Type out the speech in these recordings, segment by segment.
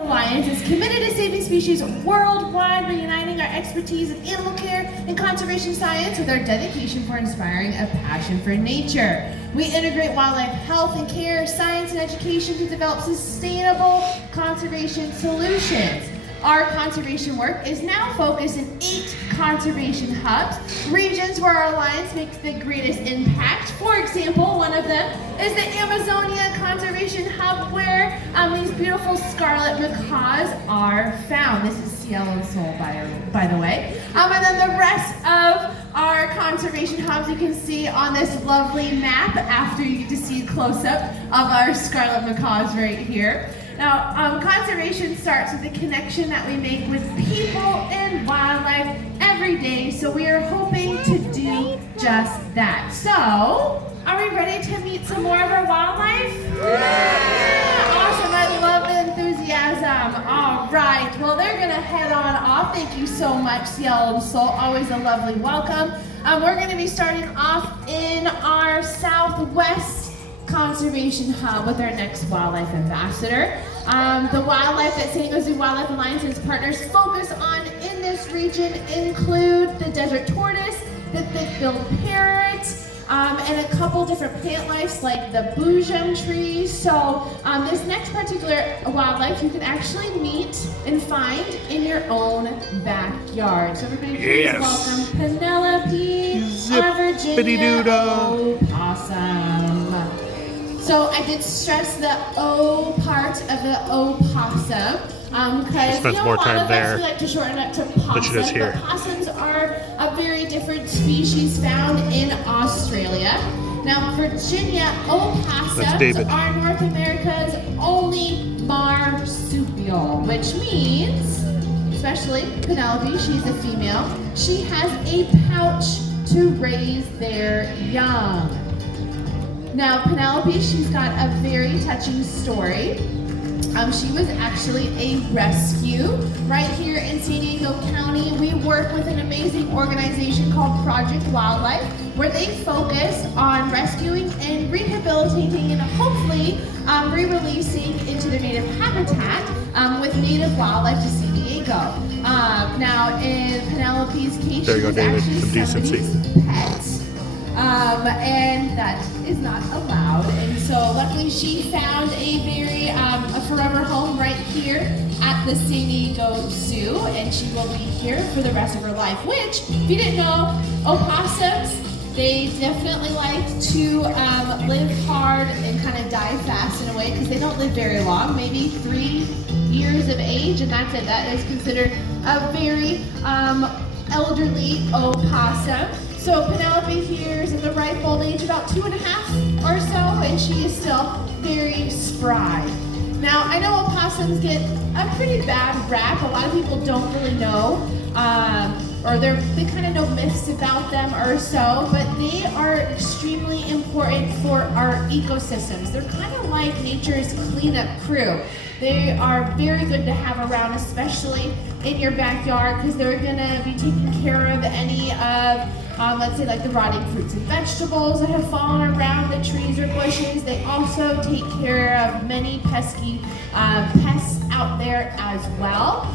Alliance is committed to saving species worldwide by uniting our expertise in animal care and conservation science with our dedication for inspiring a passion for nature. We integrate wildlife health and care, science and education to develop sustainable conservation solutions. Our conservation work is now focused in 8 conservation hubs, regions where our alliance makes the greatest impact. For example, one of them is the Amazonia Conservation Hub, where these beautiful scarlet macaws are found. This is Cielo Sol, by the way. And then the rest of our conservation hubs you can see on this lovely map after you get to see a close-up of our scarlet macaws right here. Now, conservation starts with the connection that we make with people and wildlife every day, so we are hoping to do just that. So, are we ready to meet some more of our wildlife? Yeah! Awesome, I love the enthusiasm. All right, well, they're gonna head on off. Thank you so much, Cielo and Sol, always a lovely welcome. We're gonna be starting off in our Southwest Conservation Hub with our next wildlife ambassador. The wildlife that San Jose Wildlife Alliance and its partners focus on in this region include the desert tortoise, the thick-billed parrot, and a couple different plant life like the boojum trees. So this next particular wildlife you can actually meet and find in your own backyard. So everybody please welcome Penelope, our Virginia opossum. So I did stress the O part of the opossum because a lot of us we like to shorten it to possum, but possums are a very different species found in Australia. Now Virginia opossums are North America's only marsupial, which means, especially Penelope, she's a female, she has a pouch to raise their young. Now, Penelope, she's got a very touching story. She was actually a rescue right here in San Diego County. We work with an amazing organization called Project Wildlife, where they focus on rescuing and rehabilitating and hopefully re-releasing into their native habitat with native wildlife to San Diego. Now, in Penelope's case, she was actually somebody's pet. And that is not allowed. And so luckily she found a very a forever home right here at the San Diego Zoo, and she will be here for the rest of her life, which, if you didn't know, opossums, they definitely like to live hard and kind of die fast in a way because they don't live very long, maybe 3 years of age, and that's it. That is considered a very elderly opossum. So Penelope here is in the ripe old age, about 2.5 or so, and she is still very spry. Now, I know opossums get a pretty bad rap. A lot of people don't really know, or they kind of know myths about them or so, but they are extremely important for our ecosystems. They're kind of like nature's cleanup crew. They are very good to have around, especially in your backyard, because they're gonna be taking care of any of let's say like the rotting fruits and vegetables that have fallen around the trees or bushes. They also take care of many pesky pests out there as well,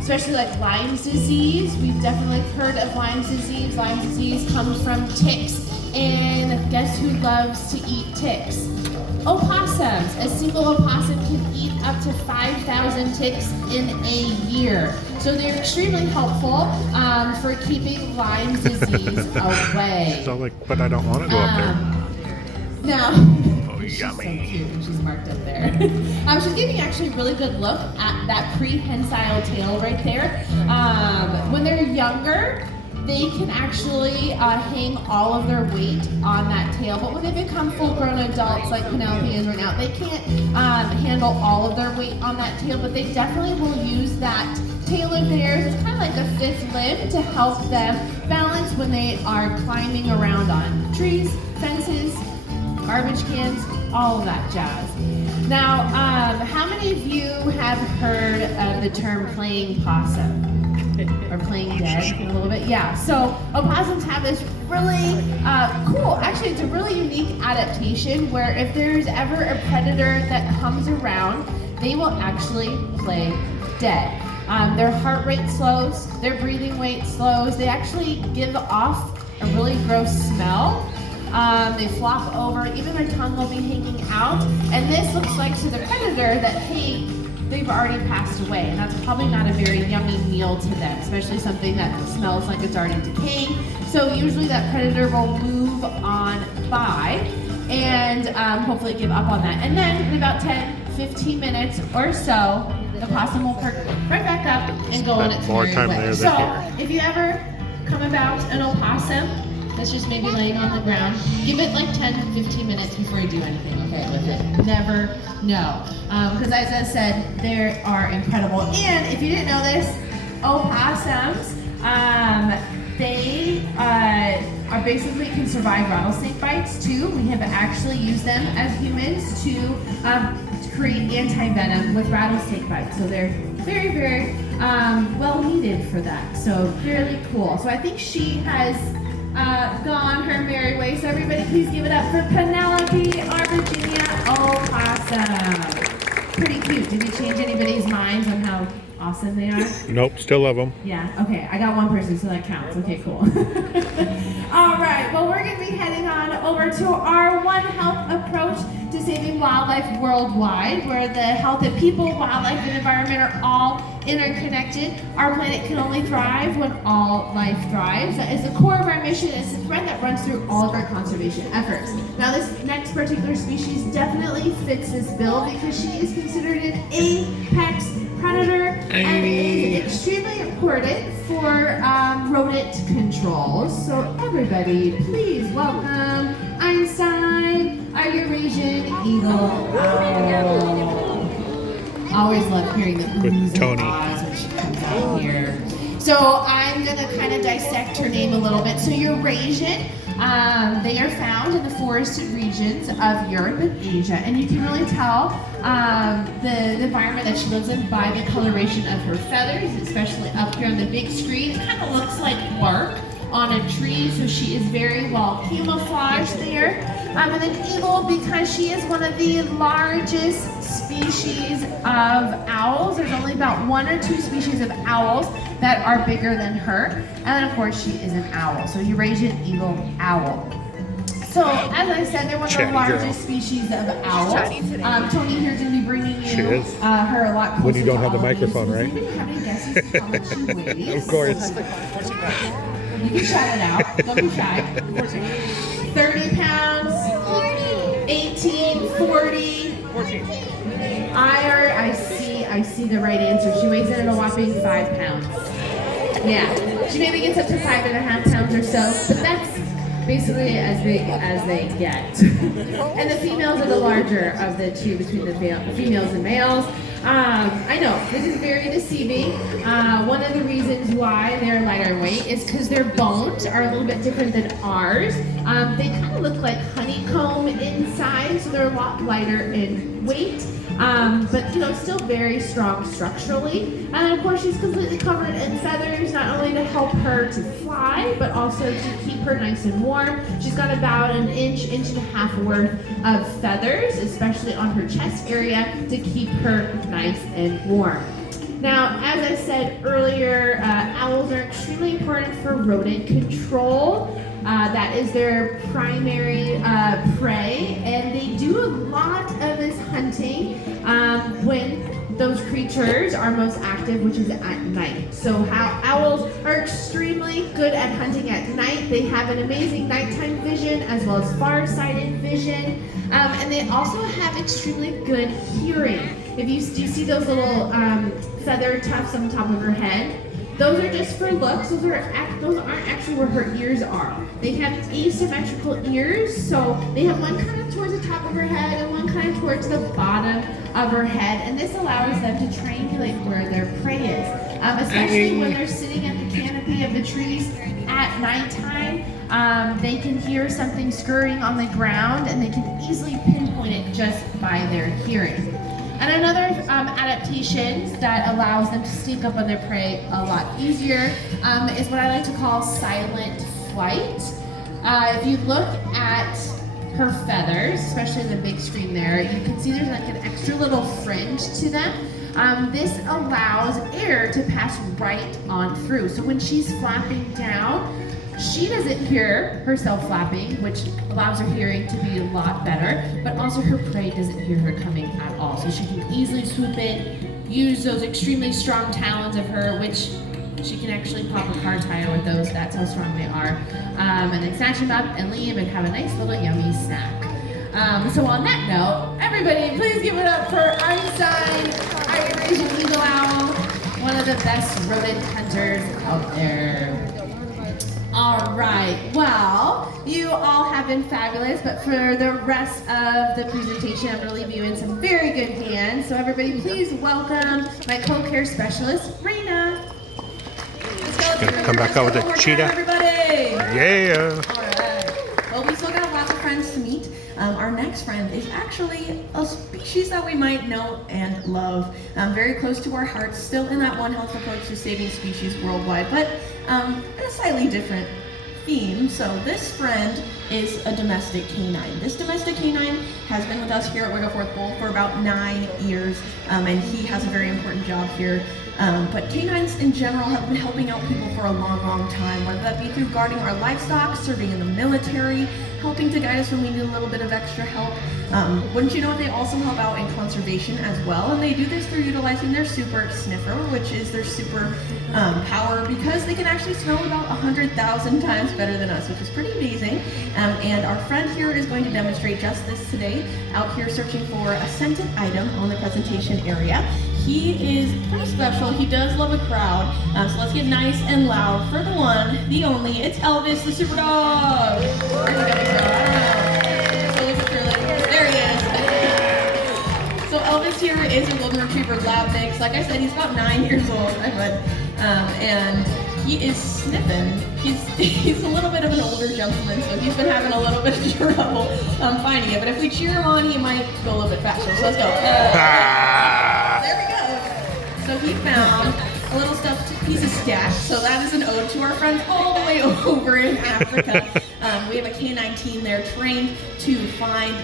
especially like Lyme's disease. We've definitely heard of Lyme's disease. Lyme's disease comes from ticks, and guess who loves to eat ticks? Opossums. A single opossum can eat up to 5,000 ticks in a year. So they're extremely helpful for keeping Lyme's disease away. So like, but I don't want to go up there. Now, she's so cute and she's marked up there. She's giving actually a really good look at that prehensile tail right there. When they're younger, they can actually hang all of their weight on that tail, but when they become full-grown adults like Penelope is right now, they can't handle all of their weight on that tail, but they definitely will use that tail of theirs. It's kind of like the 5th limb to help them balance when they are climbing around on trees, fences, garbage cans, all of that jazz. Now, how many of you have heard of the term playing possum? Or playing dead a little bit? Yeah, so opossums have this really cool, actually it's a really unique adaptation where if there's ever a predator that comes around, they will actually play dead. Their heart rate slows, their breathing rate slows. They actually give off a really gross smell. They flop over, even their tongue will be hanging out. And this looks like to the predator that, hey, they've already passed away. And that's probably not a very yummy meal to them, especially something that smells like it's already decaying. So usually that predator will move on by and hopefully give up on that. And then in about 10-15 minutes or so, the possum will perk right back up and go on its merry way. So if you ever come about an opossum that's just maybe laying on the ground, give it like 10-15 minutes before you do anything, okay, with it. Never know. Because as I said, they are incredible. And if you didn't know this, opossums, they are basically can survive rattlesnake bites too. We have actually used them as humans to create anti-venom with rattlesnake bites. So they're very, very well needed for that. So fairly cool. So I think she has gone her merry way. So everybody please give it up for Penelope, our Virginia opossum. Pretty cute. Did we change anybody's minds on how awesome they are? Nope, still love them. Yeah, okay. I got one person, so that counts. Okay, cool. All right, well, we're going to be heading on over to our One Health approach to saving wildlife worldwide, where the health of people, wildlife, and environment are all interconnected. Our planet can only thrive when all life thrives. That is the core of our mission. It's the thread that runs through all of our conservation efforts. Now, this next particular species definitely fits this bill because she is considered an apex predator and is extremely important for rodent control. So everybody, please welcome Einstein, our Eurasian eagle owl. Always love hearing the oohs and ahs when she comes out here. So I'm going to kind of dissect her name a little bit. So Eurasian, they are found in the forested regions of Europe and Asia. And you can really tell the environment that she lives in by the coloration of her feathers, especially up here on the big screen. It kind of looks like bark on a tree, so she is very well camouflaged there. And then eagle, because she is one of the largest species of owls. There's only about 1 or 2 species of owls that are bigger than her. And then of course she is an owl, so Eurasian eagle owl. So as I said, they're one of the largest species of owls. Tony here's going to be bringing you her a lot closer. When you don't have the microphone, right? How many guesses how much she weighs? Of course. You can shout it out. Don't be shy. 30 pounds, 18, 40. 14. I see the right answer. She weighs in at a whopping 5 pounds. Yeah, she maybe gets up to 5.5 pounds or so, but that's basically as big as they get. And the females are the larger of the two between the females and males. I know, this is very deceiving. One of the reasons why they're lighter in weight is because their bones are a little bit different than ours. They kind of look like honeycomb inside, so they're a lot lighter in weight. But you know, still very strong structurally. And of course, she's completely covered in feathers, not only to help her to fly, but also to keep her nice and warm. She's got about an inch and a half worth of feathers, especially on her chest area, to keep her nice and warm. Now, as I said earlier, owls are extremely important for rodent control. That is their primary prey, and they do a lot of this hunting when those creatures are most active, which is at night. So owls are extremely good at hunting at night. They have an amazing nighttime vision as well as far-sighted vision, and they also have extremely good hearing. If you see those little feather tufts on top of her head, those are just for looks. Those aren't actually where her ears are. They have asymmetrical ears, so they have one kind of towards the top of her head and one kind of towards the bottom of her head, and this allows them to triangulate where their prey is, especially when they're sitting at the canopy of the trees at nighttime. They can hear something scurrying on the ground, and they can easily pinpoint it just by their hearing. And another adaptation that allows them to sneak up on their prey a lot easier is what I like to call silent flight. If you look at her feathers, especially in the big screen there. You can see there's like an extra little fringe to them. This allows air to pass right on through. So when she's flapping down, she doesn't hear herself flapping, which allows her hearing to be a lot better, but also her prey doesn't hear her coming at all. So she can easily swoop in, use those extremely strong talons of her, which she can actually pop a car tire with those. That's how strong they are. And then snatch them up and leave and have a nice little yummy snack. So on that note, everybody please give it up for Einstein, our Eurasian eagle owl, one of the best rodent hunters out there. All right, well, you all have been fabulous, but for the rest of the presentation, I'm gonna leave you in some very good hands. So everybody please welcome my co-care specialist, Raina. Let's go. Come back out with a cheetah. Everybody. Yeah. All right. Well, we still got lots of friends to meet. Our next friend is actually a species that we might know and love. Very close to our hearts, still in that One Health approach to saving species worldwide, but in a slightly different theme. So this friend is a domestic canine. This domestic canine has been with us here at Wegeforth Bowl for about 9 years, and he has a very important job here. But canines in general have been helping out people for a long, long time, whether that be through guarding our livestock, serving in the military, helping to guide us when we need a little bit of extra help. Wouldn't you know it, they also help out in conservation as well, and they do this through utilizing their super sniffer, which is their super power, because they can actually smell about 100,000 times better than us, which is pretty amazing. And our friend here is going to demonstrate just this today, out here searching for a scented item on the presentation area. He is pretty special. He does love a crowd. So let's get nice and loud for the one, the only. It's Elvis, the super dog. Where'd he go? There he is. So Elvis here is a golden retriever lab mix. Like I said, he's about 9 years old. And he is sniffing. He's a little bit of an older gentleman, so he's been having a little bit of trouble finding it. But if we cheer him on, he might go a little bit faster. So let's go. There we go. So he found a little stuffed piece of scat. So that is an ode to our friends all the way over in Africa. We have a canine team there trained to find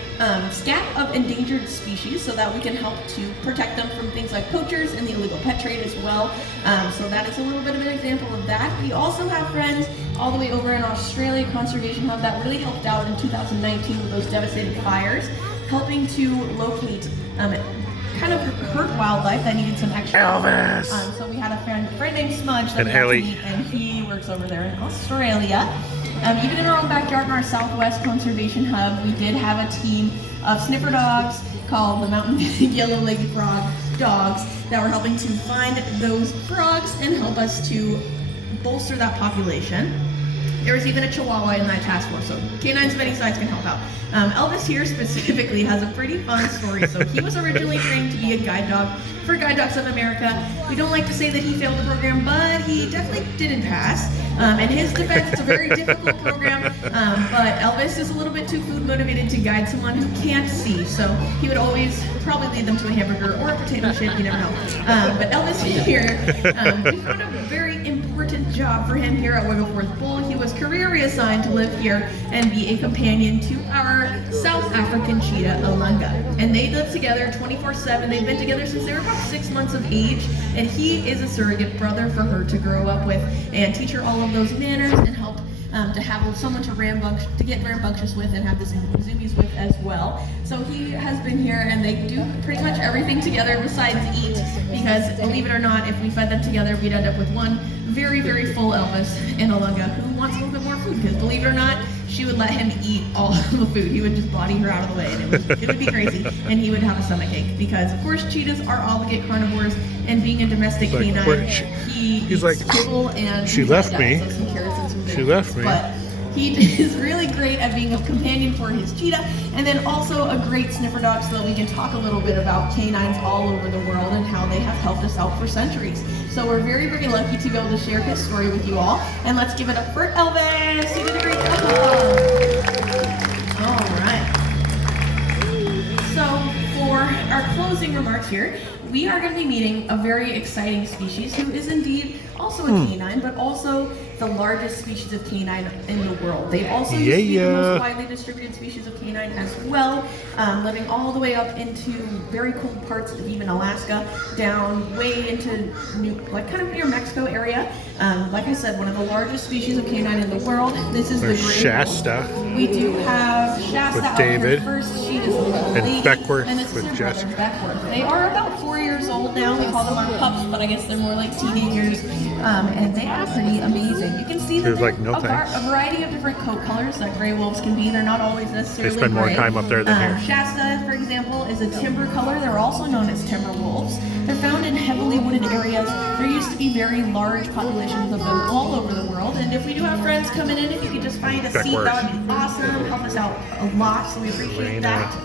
scat of endangered species so that we can help to protect them from things like poachers and the illegal pet trade as well. So that is a little bit of an example of that. We also have friends all the way over in Australia Conservation Hub that really helped out in 2019 with those devastating fires, helping to locate kind of hurt wildlife that needed some extra Elvis! So we had a friend named Smudge that And we got to Ellie. meet, and he works over there in Australia. Even in our own backyard in our Southwest Conservation Hub, we did have a team of sniffer dogs called the Mountain Yellow-Legged Frog dogs that were helping to find those frogs and help us to bolster that population. There was even a Chihuahua in that task force, so canines of any size can help out. Elvis here specifically has a pretty fun story. So he was originally trained to be a guide dog for Guide Dogs of America. We don't like to say that he failed the program, but he definitely didn't pass. In his defense, it's a very difficult program, but Elvis is a little bit too food motivated to guide someone who can't see. So he would always probably lead them to a hamburger or a potato chip, you never know. But Elvis here, we found a very important job for him here at Wegeforth Bowl. He was career reassigned to live here and be a companion to our South African cheetah, Alunga. And they live together 24/7. They've been together since they were about 6 months of age, and he is a surrogate brother for her to grow up with and teach her all of those manners and help to have someone to get rambunctious with and have the zoomies with as well. So he has been here, and they do pretty much everything together besides eat, because believe it or not, if we fed them together, we'd end up with one very, very full Elvis in Alunga who wants a little bit more food, because believe it or not, she would let him eat all of the food. He would just body her out of the way, and it would be crazy, and he would have a stomachache, because of course cheetahs are obligate carnivores, and being a domestic canine, he's like, kibble and she left me. So some carrots and some She left me. But he is really great at being a companion for his cheetah, and then also a great sniffer dog, so that we can talk a little bit about canines all over the world and how they have helped us out for centuries. So we're very, very lucky to be able to share his story with you all. And let's give it up for Elvis. You did a great job. All right. So for our closing remarks here, we are going to be meeting a very exciting species who is indeed also a canine, but also the largest species of canine in the world. They also used to be the most widely distributed species of canine as well, living all the way up into very cold parts of even Alaska, down way into kind of near Mexico area. Like I said, one of the largest species of canine in the word. This is There's the gray Shasta. wolf. We do have Shasta With out David. here first. She is a little And lady, Wegeforth and this is with her Jess. brother, Wegeforth. They are about 4 years old now. We call them our pups, but I guess they're more like teenagers. And they are pretty amazing. You can see that There's there's like no thanks. a variety of different coat colors that gray wolves can be. They're not always necessarily They spend more gray. time up there than here. Shasta, for example, is a timber color. They're also known as timber wolves. They're found in heavily wooded areas. There used to be very large populations of them all over the world. And if we do have friends coming in, if you could just find a seat, that would be awesome. Help us out a lot, so we appreciate that.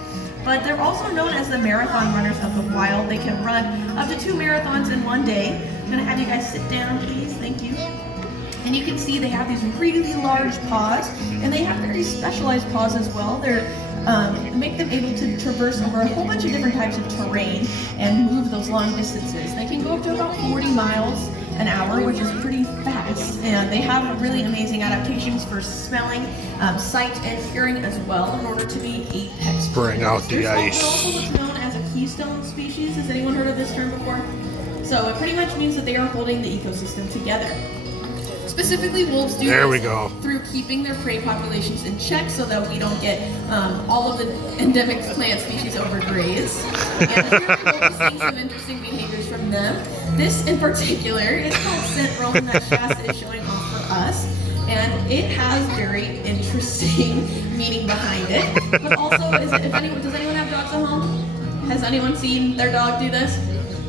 But they're also known as the marathon runners of the wild. They can run up to 2 marathons in one day. I'm gonna have you guys sit down, please. Thank you. And you can see they have these really large paws, and they have very specialized paws as well. They're make them able to traverse over a whole bunch of different types of terrain and move those long distances. They can go up to about 40 miles an hour, which is pretty fast. And they have really amazing adaptations for smelling, sight, and hearing as well in order to be apex Bring out the predators. ice. There's also what's known as a keystone species. Has anyone heard of this term before? So it pretty much means that they are holding the ecosystem together. Specifically, wolves do There this we go. through keeping their prey populations in check so that we don't get all of the endemic plant species overgrazed. And here we'll be seeing some interesting behaviors from them. This in particular is called scent roll, and that Shasta is showing off for us. And it has very interesting meaning behind it. But also, does anyone have dogs at home? Has anyone seen their dog do this?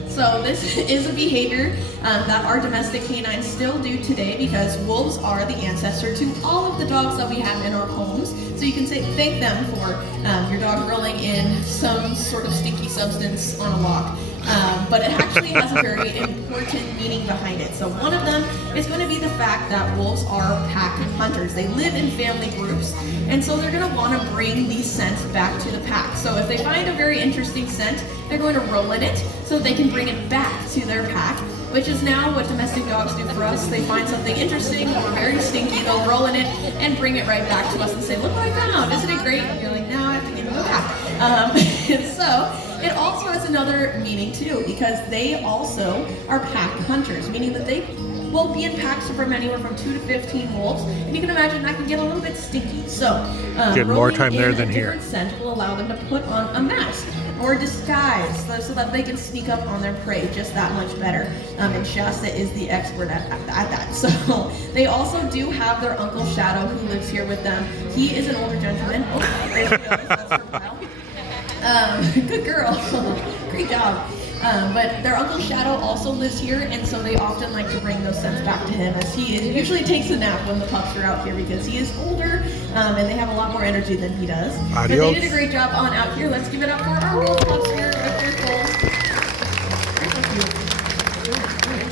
So this is a behavior that our domestic canines still do today, because wolves are the ancestor to all of the dogs that we have in our homes. So you can thank them for your dog rolling in some sort of stinky substance on a walk. But it actually has a very important meaning behind it. So one of them is going to be the fact that wolves are pack hunters. They live in family groups, and so they're going to want to bring these scents back to the pack. So if they find a very interesting scent, they're going to roll in it so they can bring it back to their pack, which is now what domestic dogs do for us. They find something interesting or very stinky, they'll roll in it and bring it right back to us and say, look what I found, isn't it great? And you're like, now I have to give you a back. So it also has another meaning too, because they also are pack hunters, meaning that they will be in packs from anywhere from 2 to 15 wolves, and you can imagine that can get a little bit stinky. So Get more time there than here. a different scent will allow them to put on a mask or disguise so that they can sneak up on their prey just that much better. And Shasta is the expert at that. So they also do have their Uncle Shadow who lives here with them. He is an older gentleman. Oh, there she goes. That's her pal. Good girl. Great job. But their Uncle Shadow also lives here, and so they often like to bring those scents back to him, as he usually takes a nap when the pups are out here, because he is older and they have a lot more energy than he does. But they did a great job on out here. Let's give it up for our wolf pups here with their goals.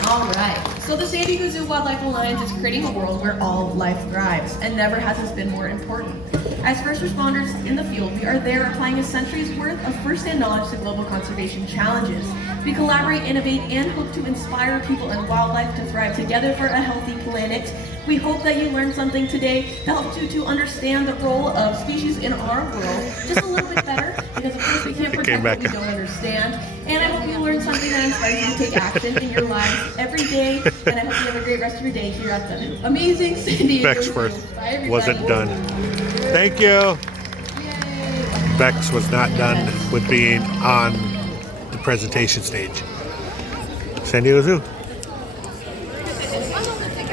All right. So the San Diego Zoo Wildlife Alliance is creating a world where all life thrives, and never has this been more important. As first responders in the field, we are there applying a century's worth of first-hand knowledge to global conservation challenges. We collaborate, innovate, and hope to inspire people and wildlife to thrive together for a healthy planet. We hope that you learned something today that helped you to understand the role of species in our world just a little bit better, because of course we can't protect what we don't understand. And I hope you learned something that inspires you to take action in your lives every day. And I hope you have a great rest of your day here at the amazing San Diego Zoo. Wegeforth wasn't done. Thank you. Yay. Bex was not done with being on the presentation stage. San Diego Zoo.